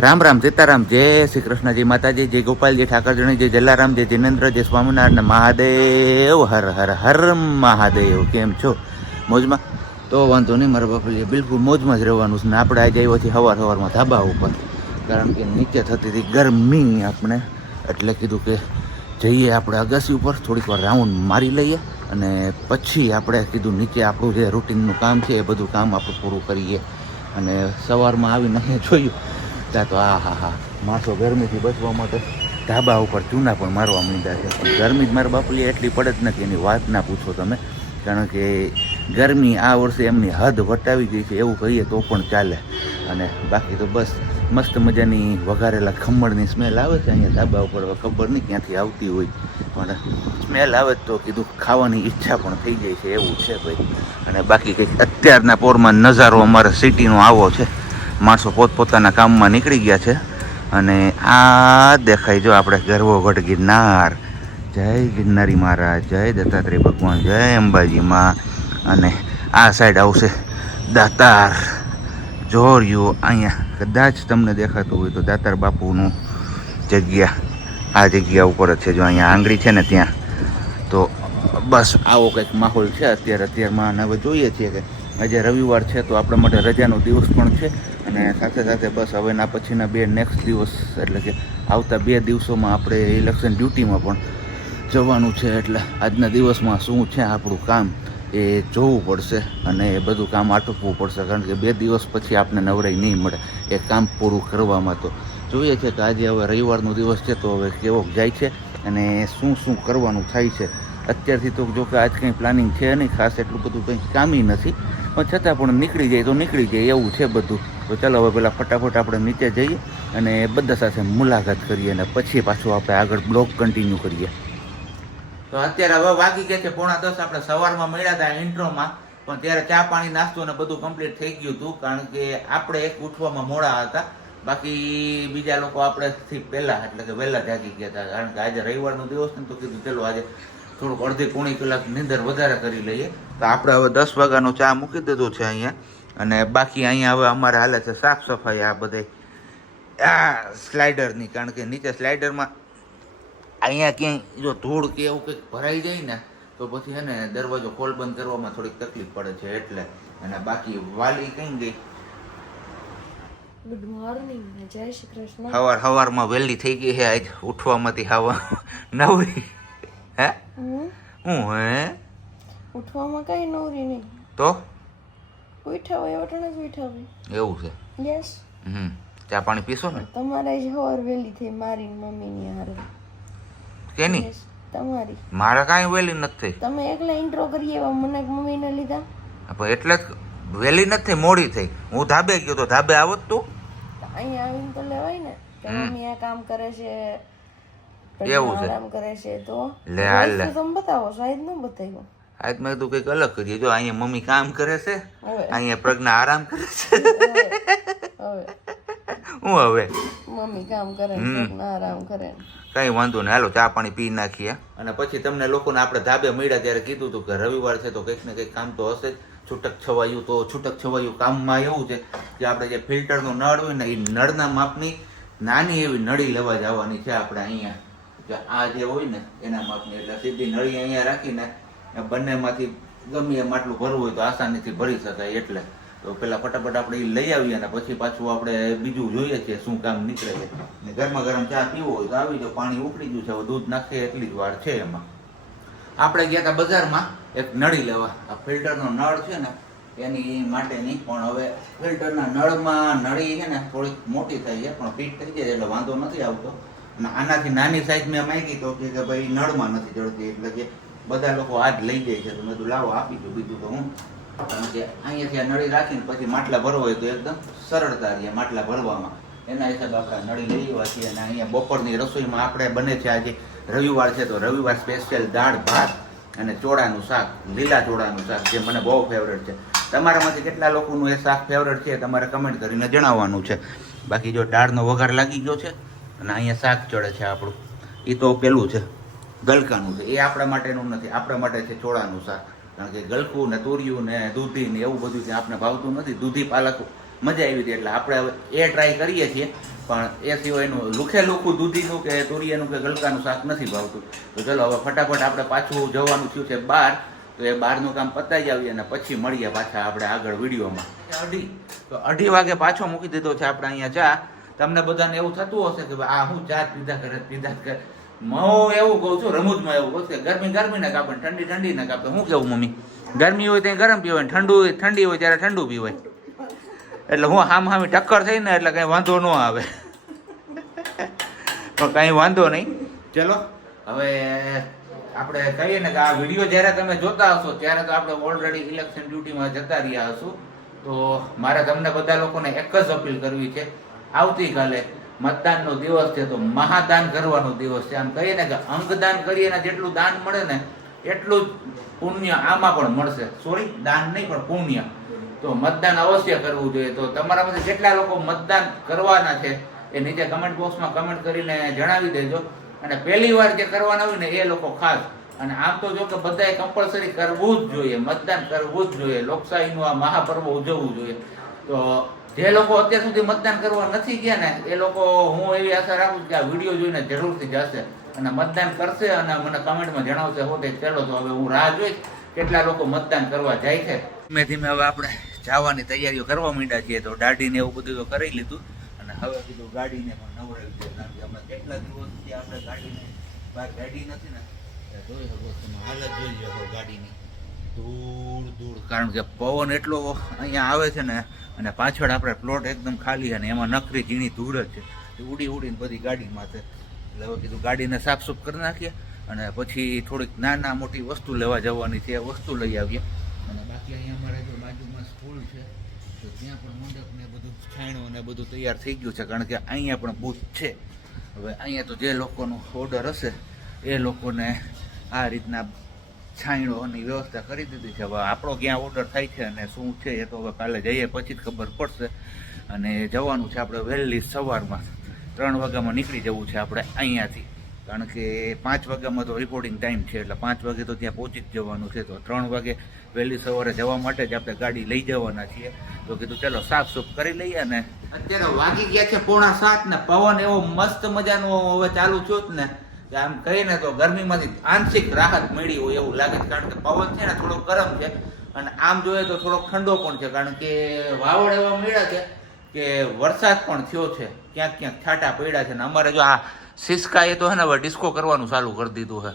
રામ રામ સીતારામ, જય શ્રી કૃષ્ણ, જય માતાજી, જય ગોપાલજી, ઠાકરજણી, જય જલારામ, જય જિનેન્દ્ર, જય સ્વામિનારાયણ મહાદેવ, હર હર હર મહાદેવ. કેમ છો? મોજમાં? તો વાંધો નહીં મારા બાપુજી, બિલકુલ મોજમાં જ રહેવાનું છે. ને આપણે આજે આવ્યો છીએ સવારમાં ધાબા ઉપર, કારણ કે નીચે થતી હતી ગરમી આપણે, એટલે કીધું કે જઈએ આપણે અગાસી ઉપર થોડીક વાર રાઉન્ડ મારી લઈએ અને પછી આપણે કીધું નીચે આપણું જે રૂટીનનું કામ છે એ બધું કામ આપણે પૂરું કરીએ. અને સવારમાં આવીને જોયું ત્યાં તો હા માણસો ગરમીથી બચવા માટે ધાબા ઉપર ચૂના પણ મારવા માંડ્યા છે. પણ ગરમી જ મારા બાપુલી એટલી પડે જ નથી, એની વાત ના પૂછો તમે. કારણ કે ગરમી આ વર્ષે એમની હદ વટાવી ગઈ છે એવું કહીએ તો પણ ચાલે. અને બાકી તો બસ મસ્ત મજાની વઘારેલા ખમણની સ્મેલ આવે છે અહીંયા ધાબા ઉપર. હવે ખબર નહીં ક્યાંથી આવતી હોય, પણ સ્મેલ આવે તો કીધું ખાવાની ઈચ્છા પણ થઈ જાય છે, એવું છે ભાઈ. અને બાકી કંઈક અત્યારના પોરમાં નજારો અમારા સિટીનો આવો છે. માણસો પોતપોતાના કામમાં નીકળી ગયા છે. અને આ દેખાય જો આપણે ગરવોગઢ ગિરનાર. જય ગિરનારી મહારાજ, જય દત્તાત્રેય ભગવાન, જય અંબાજીમાં. અને આ સાઈડ આવશે દાતાર જોરિયું. અહીંયા કદાચ તમને દેખાતું હોય તો દાતાર બાપુનું જગ્યા આ જગ્યા ઉપર જ છે. જો અહીંયા આંગળી છે ને ત્યાં. તો બસ આવો કંઈક માહોલ છે અત્યારમાં. અને હવે જોઈએ છીએ કે આજે રવિવાર છે તો આપણા માટે રજાનો દિવસ પણ છે. અને સાથે સાથે બસ હવેના પછીના નેક્સ્ટ દિવસ એટલે કે આવતા 2 દિવસોમાં આપણે ઇલેક્શન ડ્યુટીમાં પણ જવાનું છે. એટલે આજના દિવસમાં શું છે આપણું કામ એ જોવું પડશે અને એ બધું કામ આટોપવું પડશે. કારણ કે 2 દિવસ પછી આપણે નવરાઈ નહીં મળે એ કામ પૂરું કરવામાં. તો જોઈએ છે કે આજે હવે રવિવારનો દિવસ છે તો હવે કેવો જાય છે અને શું કરવાનું થાય છે. અત્યારથી તો જો કે આજ કંઈ પ્લાનિંગ છે નહીં ખાસ, એટલું બધું કંઈ કામી નથી, પણ છતાં પણ નીકળી જાય તો નીકળી જાય એવું છે બધું. તો ચાલો હવે પહેલાં ફટાફટ આપણે નીચે જઈએ અને બધા સાથે મુલાકાત કરીએ અને પછી પાછું આપણે આગળ બ્લોગ કન્ટિન્યુ કરીએ. તો અત્યારે હવે વાગી ગયા છે 9:45. આપણે સવારમાં મળ્યા હતા ઇન્ટ્રોમાં, પણ ત્યારે ચા પાણી નાસ્તો ને બધું કમ્પ્લીટ થઈ ગયું હતું. કારણ કે આપણે એક ઉઠવામાં મોડા હતા, બાકી બીજા લોકો આપણેથી પહેલાં એટલે કે વહેલા જાગી ગયા હતા. કારણ કે આજે રવિવારનો દિવસ ને તો કીધું ચલો આજે થોડુંક અડધી પોણી કલાક નીંદર વધારે કરી લઈએ. તો આપણે હવે 10 વાગ્યાનો ચા મૂકી દીધો છે અહીંયા. અને બાકી અહીંયા હવે અમારે હાલે છે સાફ સફાઈ આ બધે આ સ્લાઇડરની. કારણ કે નીચે સ્લાઇડરમાં અહીંયા ક્યાંય જો ધૂળ કે એવું કંઈક ભરાઈ જાય ને તો પછી છે ને દરવાજો ખોલ બંધ કરવામાં થોડીક તકલીફ પડે છે એટલે. અને બાકી વાલી કઈ ગઈ? ગુડ મોર્નિંગ, જય શ્રી કૃષ્ણ. સવારમાં વહેલી થઈ ગઈ છે આજ ઉઠવામાંથી નવરી. હે હું હે ઉઠવામાં કઈ નવરી નહીં. તો ઉઠા હોય અટણે જ ઉઠા હોય. એવું છે? યસ. ચા પાણી પીશો ને? તમારે જ સવાર વહેલી થઈ મારી મમ્મીની હારે. કેની? તમારી. મારે કાંઈ વહેલી નથી થઈ. તમે એકલા ઇન્ટ્રો કરી એવા મને મમ્મીને લીધા. પણ એટલે જ વહેલી નથી, મોડી થઈ. હું ધાબે ગયો તો ધાબે આવત તું અહીંયા આવીને તો લેવાય ને કે મમ્મી આ કામ કરે છે, એવું છે, આરામ કરે છે. તો લે હાલ લે તમે બતાવો, શાયદ ન બતાવ્યો. આજ મેં કીધું કંઈક અલગ કરીએ. જો અહીંયા મમ્મી કામ કરે છે, અહીંયા પ્રજ્ઞા આરામ કરે છે. હું હવે મમ્મી કામ કરે આરામ કરે. કઈ વાંધો નહીં, હાલો ચા પાણી પી નાખીએ. અને પછી તમને લોકોને આપણે ધાબે મળ્યા ત્યારે કીધું હતું કે રવિવાર છે તો કંઈક ને કંઈક કામ તો હશે જ. છૂટક છવાયું કામમાં એવું છે કે આપણે જે ફિલ્ટરનો નળ હોય ને એ નળના માપની નાની એવી નળી લેવા જવાની છે આપણે અહીંયા. આ જે હોય ને એના માપની, એટલે સીધી નળી અહીંયા રાખીને બંનેમાંથી ગમે એમ આટલું ભરવું હોય તો આસાનીથી ભરી શકાય. એટલે તો પેલા ફટાફટ આપણે એ લઈ આવીએ અને પછી પાછું આપણે બીજું જોઈએ છીએ શું કામ નીકળે છે. ને ગરમા ગરમ ચા પીવો હોય તો આવી જાવ, પાણી ઉકળી ગયું છે, હવે દૂધ નાખીએ એટલી જ વાર છે એમાં. આપણે ગયા હતા બજારમાં એક નળી લેવા, આ ફિલ્ટરનો નળ છે ને એની માટેની. પણ હવે ફિલ્ટરના નળમાં નળી છે ને થોડીક મોટી થઈ છે પણ ફિટ થઈ જાય એટલે વાંધો નથી આવતો. અને આનાથી નાની સાઈઝ મેં માંગી તો કે ભાઈ નળમાં નથી ચડતી, એટલે કે બધા લોકો આ જ લઈ જાય છે. તો મેં કીધું લાવો આપી દઉં. બીજું તો હું કારણ કે અહીંયાથી આ નળી રાખીને પછી માટલા ભરવા હોય તો એકદમ સરળતા રહે માટલા ભરવામાં. એના હિસાબે આપણે નળી લઈ આવ્યા છીએ. અને અહીંયા બપોરની રસોઈમાં આપણે બને છે આજે રવિવાર છે તો રવિવાર સ્પેશિયલ દાળ ભાત અને ચોળાનું શાક, લીલા ચોળાનું શાક, જે મને બહુ ફેવરેટ છે. તમારામાંથી કેટલા લોકોનું એ શાક ફેવરેટ છે તમારે કમેન્ટ કરીને જણાવવાનું છે. બાકી જો દાળનો વઘાર લાગી ગયો છે અને અહીંયા શાક ચડે છે આપણું, એ તો પેલું છે ગલકાનું છે, એ આપણા માટેનું નથી, આપણા માટે છે ચોળાનું શાક. કારણ કે ગલકું ને તુરિયું ને દૂધી ને એવું બધું આપણે ભાવતું નથી. દૂધી પાલક મજા આવી હતી એટલે આપણે હવે એ ટ્રાય કરીએ છીએ. પણ એ સિવાયનું લુખે લુખું દૂધીનું કે તુરિયાનું કે ગલકાનું શાક નથી ભાવતું. તો ચલો હવે ફટાફટ આપણે પાછું જવાનું થયું છે બહાર. તો એ બહારનું કામ પતાવી આવીએ અને પછી મળીએ પાછા આપણે આગળ વિડીયોમાં. 2:30 વાગે પાછો મૂકી દીધો છે આપણે અહીંયા ચા. તમને બધાને એવું થતું હશે કે આ હું ચા પીધા કરે. હું એવું કહું છું, રમૂજમાં એવું કહું કે ગરમી ને કાપે, ઠંડી ને કાપે. શું કેવું મમ્મી? ગરમી હોય ત્યાં ગરમ પીવાય, ઠંડી હોય ત્યારે ઠંડુ પીવાય. એટલે હું હામી ટક્કર થઈ ને એટલે કઈ વાંધો ન આવે. પણ કઈ વાંધો નહીં. ચલો હવે આપણે કહીએ ને કે આ વિડીયો જ્યારે તમે જોતા હશો ત્યારે તો આપણે ઓલરેડી ઇલેક્શન ડ્યુટીમાં જતા રહ્યા હશું. તો મારે તમને બધા લોકોને એક જ અપીલ કરવી છે, આવતીકાલે મતદાનનો દિવસ છે તો મહાદાન કરવાનો દિવસ છે. આમ કહીએ ને કે અંગદાન કરીએ ને જેટલું દાન મળે ને એટલું જ પુણ્ય આમાં પણ મળશે. સોરી, દાન નહીં પણ પુણ્ય. તો મતદાન અવશ્ય કરવું જોઈએ. તો તમારામાંથી જેટલા લોકો મતદાન કરવાના છે એ નીચે કમેન્ટ બોક્સમાં કમેન્ટ કરીને જણાવી દેજો. અને પહેલી વાર જે કરવાના હોય ને એ લોકો ખાસ. અને આમ તો જો કે બધાએ કમ્પલસરી કરવું જ જોઈએ, મતદાન કરવું જ જોઈએ, લોકશાહીનું આ મહાપર્વ ઉજવવું જોઈએ. તો જે લોકો અત્યાર સુધી મતદાન કરવા નથી ગયા ને એ લોકો, હું એવી આશા રાખું કે આ વિડીયો જોઈને જરૂરથી જશે અને મતદાન કરશે અને મને કમેન્ટમાં જણાવશે. હોતે ચાલો તો હવે હું રાહ જોઈશ કેટલા લોકો મતદાન કરવા જાય છે. ધીમે ધીમે હવે આપણે જવાની તૈયારીઓ કરવા માંડ્યા છીએ. તો દાઢીને એવું બધું તો કરી લીધું અને હવે કીધું ગાડીને પણ નવરાવી છે. કારણ કે હમણાં કેટલા દિવસથી આપણે ગાડીને બહાર ગાડી નથી ને, જોઈ શકો તમે હાલત જોઈ શકો ગાડીની, દૂર. કારણ કે પવન એટલો અહીંયા આવે છે ને અને પાછળ આપણે પ્લોટ એકદમ ખાલી અને એમાં નકરી ઝીણી ધૂળ જ છે. ઉડીને બધી ગાડીમાં છે. એટલે હવે કીધું ગાડીને સાફસૂફ કરી નાખીએ અને પછી થોડીક નાના મોટી વસ્તુ લેવા જવાની છે, એ વસ્તુ લઈ આવીએ. અને બાકી અહીંયા અમારે જો બાજુમાં સ્કૂલ છે તો ત્યાં પણ મંડપ ને બધું છાણ્યું અને બધું તૈયાર થઈ ગયું છે. કારણ કે અહીંયા પણ બૂથ છે. હવે અહીંયા તો જે લોકોનો ઓર્ડર હશે એ લોકોને આ રીતના છાંયડોની વ્યવસ્થા કરી દીધી છે. હવે આપણો ક્યાં ઓર્ડર થાય છે અને શું છે એ તો હવે કાલે જઈએ પછી જ ખબર પડશે. અને જવાનું છે આપણે વહેલી સવારમાં 3 વાગ્યામાં નીકળી જવું છે આપણે અહીંયાથી. કારણ કે 5 વાગ્યામાં તો રિપોર્ટિંગ ટાઈમ છે એટલે 5 વાગે તો ત્યાં પહોંચી જ જવાનું છે. તો 3 વાગે વહેલી સવારે જવા માટે જ આપણે ગાડી લઈ જવાના છીએ. તો કીધું ચાલો સાફસૂફ કરી લઈએ. ને અત્યારે વાગી ગયા છે 6:45 ને પવન એવો મસ્ત મજાનો હવે ચાલુ થયો જ ને આમ કહીને તો ગરમીમાંથી આંશિક રાહત મળી હોય એવું લાગે છે. કારણ કે પવન છે ને થોડો ગરમ છે અને આમ જોઈએ તો થોડોક ઠંડો પણ છે. કારણ કે વાવડ એવા મળ્યા છે કે વરસાદ પણ થયો છે, ક્યાંક છાંટા પડ્યા છે. ને અમારે જો આ સિસકાએ તો હે ને હવે ડિસ્કો કરવાનું ચાલુ કરી દીધું છે.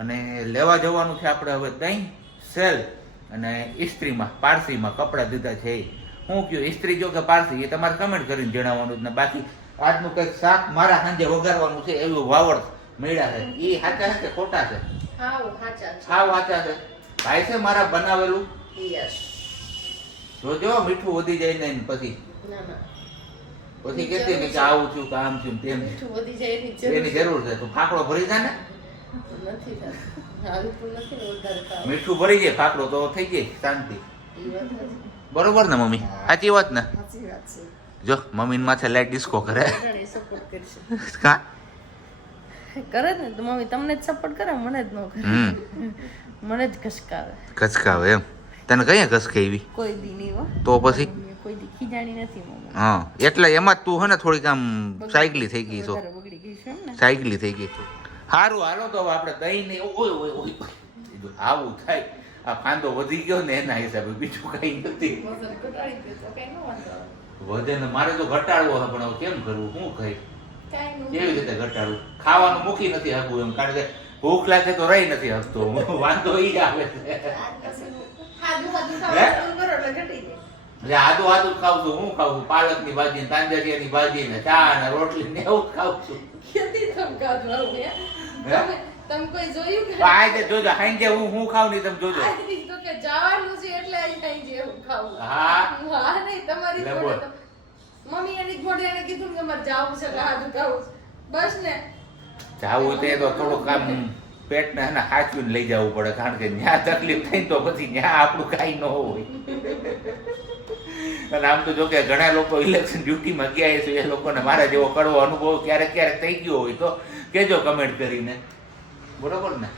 અને લેવા જવાનું છે આપણે હવે દહીં, સેલ અને ઇસ્ત્રીમાં પારસીમાં કપડાં દીધા છે. એ હું કહ્યું ઇસ્ત્રી જો કે પારસી એ તમારે કમેન્ટ કરીને જણાવવાનું જ ને. બાકી આજનું કંઈક શાક મારા સાંજે વઘારવાનું છે એવું વાવડ મળ્યા છે. એ સાચા છે કે ખોટા છે? હાવ સાચા છે. ભાઈ છે મારા બનાવેલું. જોજો મીઠું વધી જાય ને પછી કેતી ને કે આવું છું કે આમ છું તેમ એની જરૂર છે. તો ફાકડો ભરી જાય ને, મીઠું ભરી જાય ફાકડો તો થઈ જાય શાંતિ. બરોબર ને મમ્મી? સાચી વાત ને? જો મમ્મી માથે લાઈટ ડિસ્કો કરે કા કરે ને તો મમ્મી તમને જ સપોર્ટ કરે, મને જ ન કરે. મને જ ખસકાવે એમ. તને કઈ ખસકાવી? કોઈ દી નહીં હો. તો પછી કોઈ દી ખીજાણી નથી મમ્મી. હા એટલે એમાં જ તું હે ને થોડીક આમ સાયકલી થઈ ગઈ છો. બગડી ગઈ છે એમ ને? સાયકલી થઈ ગઈ છો. સારું હાલો તો હવે આપણે દહીં ને ઓય આવું થાય. આ ફાંદો વધી ગયો ને એના હિસાબે, બીજું કઈ નથી. વજન મારે તો ઘટાડવો છે પણ કેમ કરવું, શું કહી કેવી રીતે ઘટાડવું? ખાવાનું મૂકી નથી શકવું એમ. કારણ કે ભૂખ લાગે તો રહી નથી શકતો. વાંધો ઈ આવે છે. આદુ ખાવ છું. હું ખાવ છું પાલક ની ભાજી, તાંજરિયા ની ભાજી ને ચા ને રોટલી ને એવું જ ખાવ છું. તમે કોઈ જોયું કે આજે જોજો હાંજે હું ખાવ નહીં તમે જોજો. તો કે જવાનું છે એટલે હાંજે એવું ખાવું. હા નહીં તમારી જોડે મમ્મી એની જોડે એને કીધું કે મારે જાવું છે કે હાજુ ખાવું બસ ને. જાવું તે તો થોડુંક કામ પેટને હે ને હાચવીને લઈ જવું પડે. કારણ કે ત્યાં તકલીફ થઈ તો પછી ત્યાં આપણું કાંઈ ન હોય. અને આમ તો જો કે ઘણા લોકો ઇલેક્શન ડ્યુટીમાં ગયા છે એ લોકોને મારા જેવો કડવો અનુભવ ક્યારેક થઈ ગયો હોય તો કહેજો કમેન્ટ કરીને. બરોબર ને?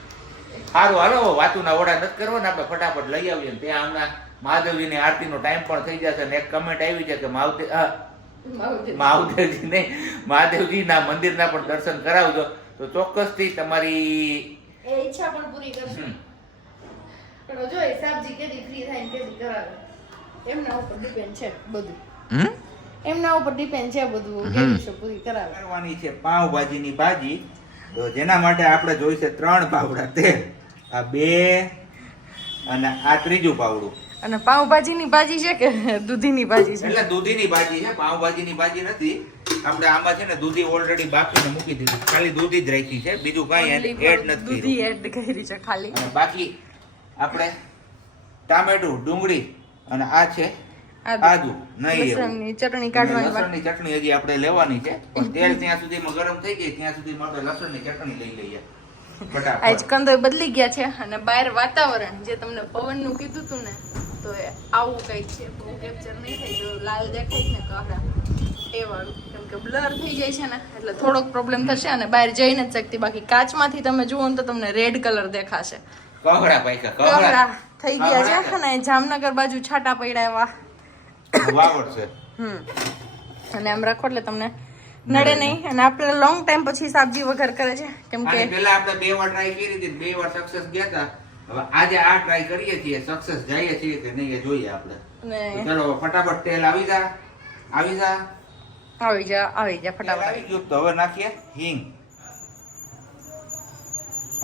સારું હાલો વાતુના ઓડા નથી કરવા ને આપણે ફટાફટ લઈ આવીએ. ત્યાં હમણાં મહાદેવજીની આરતીનો ટાઈમ પણ થઈ જશે. ને એક કમેન્ટ આવી છે કે મહાદેવજી નહીં, મહાદેવજીના મંદિરના પણ દર્શન કરાવજો તો ચોક્કસથી તમારી એ ઈચ્છા પણ પૂરી કરશું. પણ જો હિસાબજી કેદી ફ્રી થાય ને કેદી કરાવે એમના ઉપર ડિપેન્ડ છે બધું. એમના ઉપર ડિપેન્ડ છે બધું કે દિવસે પૂરી કરાવે. કરવાની છે પાવભાજીની ભાજી. તો જેના માટે આપણે જોઈશે 3 પાવડા તેલ, આ 2 અને આ ત્રીજું પાવડું. અને પાવભાજીની ભાજી છે કે દૂધીની ભાજી છે? એટલે દૂધીની ભાજી છે, પાવભાજીની ભાજી નથી. આપણે આમાં છે ને દૂધી ઓલરેડી બાફીને મૂકી દીધું, ખાલી દૂધી જ રાખી છે, બીજું કાંઈ એડ નથી દૂધી એડ કરી છે ખાલી. અને બાકી આપણે ટામેટું, ડુંગળી અને આ છે આદુ, નહીં લસણની ચટણી કાઢવાની. લસણની ચટણી હજી આપણે લેવાની છે, પણ તેલ ત્યાં સુધીમાં ગરમ થઈ જાય ત્યાં સુધીમાં આપણે લસણની ચટણી લઈ લઈએ ફટાફટ. આજ કંદોય બદલી ગયા છે અને બહાર વાતાવરણ જે તમને પવનનું કીધું તું ને તો એ આવું કંઈક છે. બહુ કેપ્ચર નહીં થાય, જો લાલ દેખાય ને કાળા એ વાળું, કેમ કે બ્લર થઈ જાય છે ને એટલે થોડોક પ્રોબ્લેમ થશે અને બહાર જઈ નથી શકતી. બાકી કાચમાંથી તમે જુઓ ને તો તમને રેડ કલર દેખાશે. કવડા પાક્યા, કવડા થઈ ગયા છે અને જામનગર બાજુ છાટા પડ્યા એવા વાવડ છે. અને આમ રાખો એટલે તમને નડે નહીં. અને આપણે લોંગ ટાઈમ પછી સબ્જી વઘાર કરે છે, કેમ કે પહેલા આપણે 2 વાર ટ્રાય કરી હતી, 2 વાર સક્સેસ ગયા હતા. હવે આજે આ ટ્રાય કરીએ છીએ, સક્સેસ જઈએ છીએ કે નહીં એ જોઈએ આપણે. ચલો ફટાફટ તેલ આવી જા ફટાફટ આવી ગયું. તો હવે નાખીએ હિંગ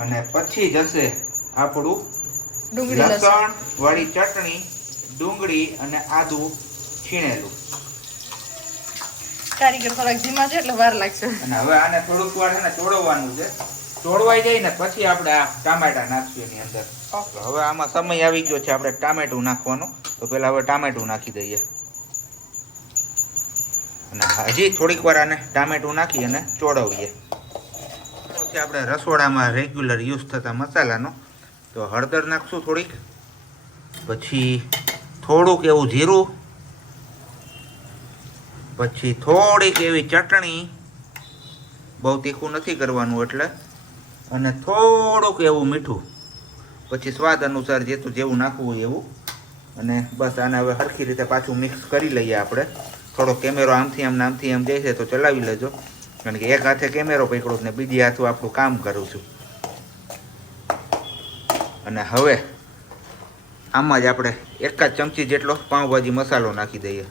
અને પછી જશે આપણું ડુંગળી, લસણ વાળી ચટણી, ડુંગળી અને આદુ છીણેલું. કારીગર થોડાક ધીમા છે એટલે વાર લાગશે. અને હવે આને થોડુંક વાર છે ને ચોળવવાનું છે. ચોળવાઈ જાય ને પછી આપણે આ ટામેટા નાખશું એની અંદર. તો હવે આમાં સમય આવી ગયો છે આપણે ટામેટું નાખવાનું. તો પેલા હવે ટામેટું નાખી દઈએ અને હજી થોડીક વાર આને ટામેટું નાખી અને ચોળવીએ. છે આપણે રસોડામાં રેગ્યુલર યુઝ થતા મસાલાનો. તો હળદર નાખશું થોડીક, પછી થોડુંક એવું જીરું, પછી થોડીક એવી ચટણી, બહુ તીખું નથી કરવાનું એટલે, અને થોડુંક એવું મીઠું, પછી સ્વાદ અનુસાર જેવું નાખવું હોય એવું. અને બસ આને હવે સરખી રીતે પાછું મિક્સ કરી લઈએ આપણે. થોડો કેમેરો આમથી આમ નામથી આમ જાય છે તો ચલાવી લેજો, કારણ કે એક હાથે કેમેરો પકડું ને બીજી હાથું આપણું કામ કરું છું. અને હવે આમાં જ આપણે 1 જ ચમચી જેટલો પાઉંભાજી મસાલો નાખી દઈએ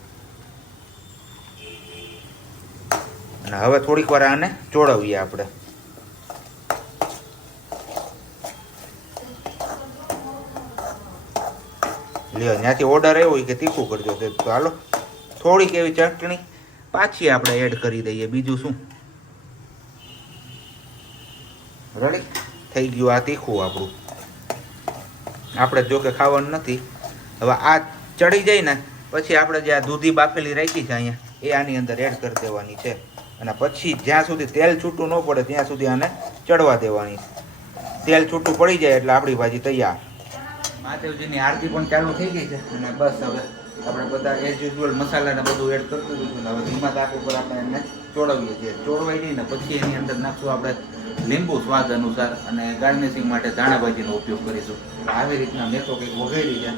અને હવે થોડીક વાર આને ચોળવીએ આપણે. લ્યો, ત્યાંથી ઓર્ડર આવ્યો હોય કે તીખું કરજો, તો હાલો થોડીક એવી ચટણી પાછી આપણે એડ કરી દઈએ. બીજું શું, રેડી થઈ ગયું આ તીખું આપણું. આપણે જો કે ખાવાનું નથી. હવે આ ચડી જાય ને પછી આપણે જે આ દૂધી બાફેલી રાખી છે અહીંયા એ આની અંદર એડ કરી દેવાની છે. અને પછી જ્યાં સુધી તેલ છૂટું ન પડે ત્યાં સુધી આને ચડવા દેવાની. તેલ છૂટું પડી જાય એટલે આપણી ભાજી તૈયાર. મહાદેવજીની આરતી પણ ચાલુ થઈ ગઈ છે અને બસ હવે આપણે બધા એઝ યુઝ્યુઅલ મસાલાને બધું એડ કરતું દીધું. હવે ધીમા તાપ ઉપર આપણે એને ચોળવીએ છીએ. ચોળવાઈ જઈને પછી એની અંદર નાખશું આપણે લીંબુ સ્વાદ અનુસાર અને ગાર્નિશિંગ માટે ધાણાભાજીનો ઉપયોગ કરીશું. આવી રીતના મેં તો કંઈક વઘારી છે.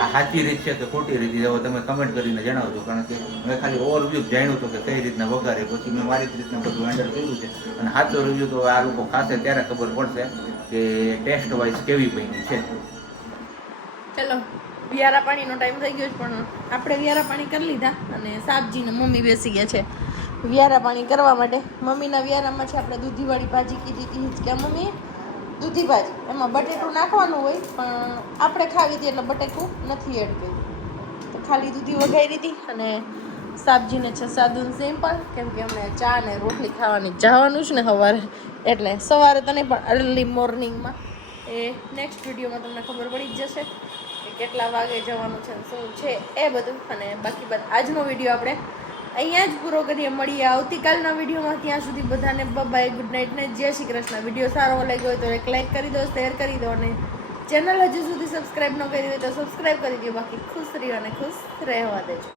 આ સાચી રીત છે કે ખોટી રીત હવે તમે કમેન્ટ કરીને જણાવજો, કારણ કે મેં ખાલી ઓવરવ્યૂ જાણ્યું હતું કે કઈ રીતના વઘારે, પછી મેં મારી રીતના બધું હેન્ડલ કર્યું છે. અને સાચો રિવ્યૂ તો આ લોકો ખાશે ત્યારે ખબર પડશે કે ટેસ્ટ વાઇઝ કેવી બની છે. ચલો વિયારા પાણીનો ટાઈમ થઈ ગયો છે, પણ આપણે વિયારા પાણી કરી લીધા અને સાબજીને મમ્મી બેસી ગયા છે વિયારા પાણી કરવા માટે. મમ્મીના વિયારામાં છે આપણે દૂધીવાળી ભાજી કીધી હતી કે મમ્મી દૂધી ભાજી, એમાં બટેટું નાખવાનું હોય પણ આપણે ખાવી હતી એટલે બટેટું નથી એડ કર્યું. તો ખાલી દૂધી વઘારી હતી અને સાબજીને છે સાદું સિમ્પલ, કેમ કે અમને ચા ને રોટલી ખાવાની જવાનું છે ને સવારે, એટલે સવારે તને પણ અર્લી મોર્નિંગમાં એ નેક્સ્ટ વિડીયોમાં તમને ખબર પડી જ જશે કે કેટલા વાગે જવાનું છે શું છે એ બધું. અને બાકી આજનો વિડીયો આપણે અહીંયા જ પૂરો કરીએ. મળીએ આવતીકાલના વિડીયોમાં. ત્યાં સુધી બધાને બાય, ગુડ નાઇટ ને જય શ્રી કૃષ્ણ. વિડીયો સારો લાગ્યો હોય તો એક લાઈક કરી દો, શેર કરી દો અને ચેનલ હજુ સુધી સબસ્ક્રાઈબ ન કરી હોય તો સબસ્ક્રાઈબ કરી દો. બાકી ખુશ રહ્યો અને ખુશ રહેવા દેજો.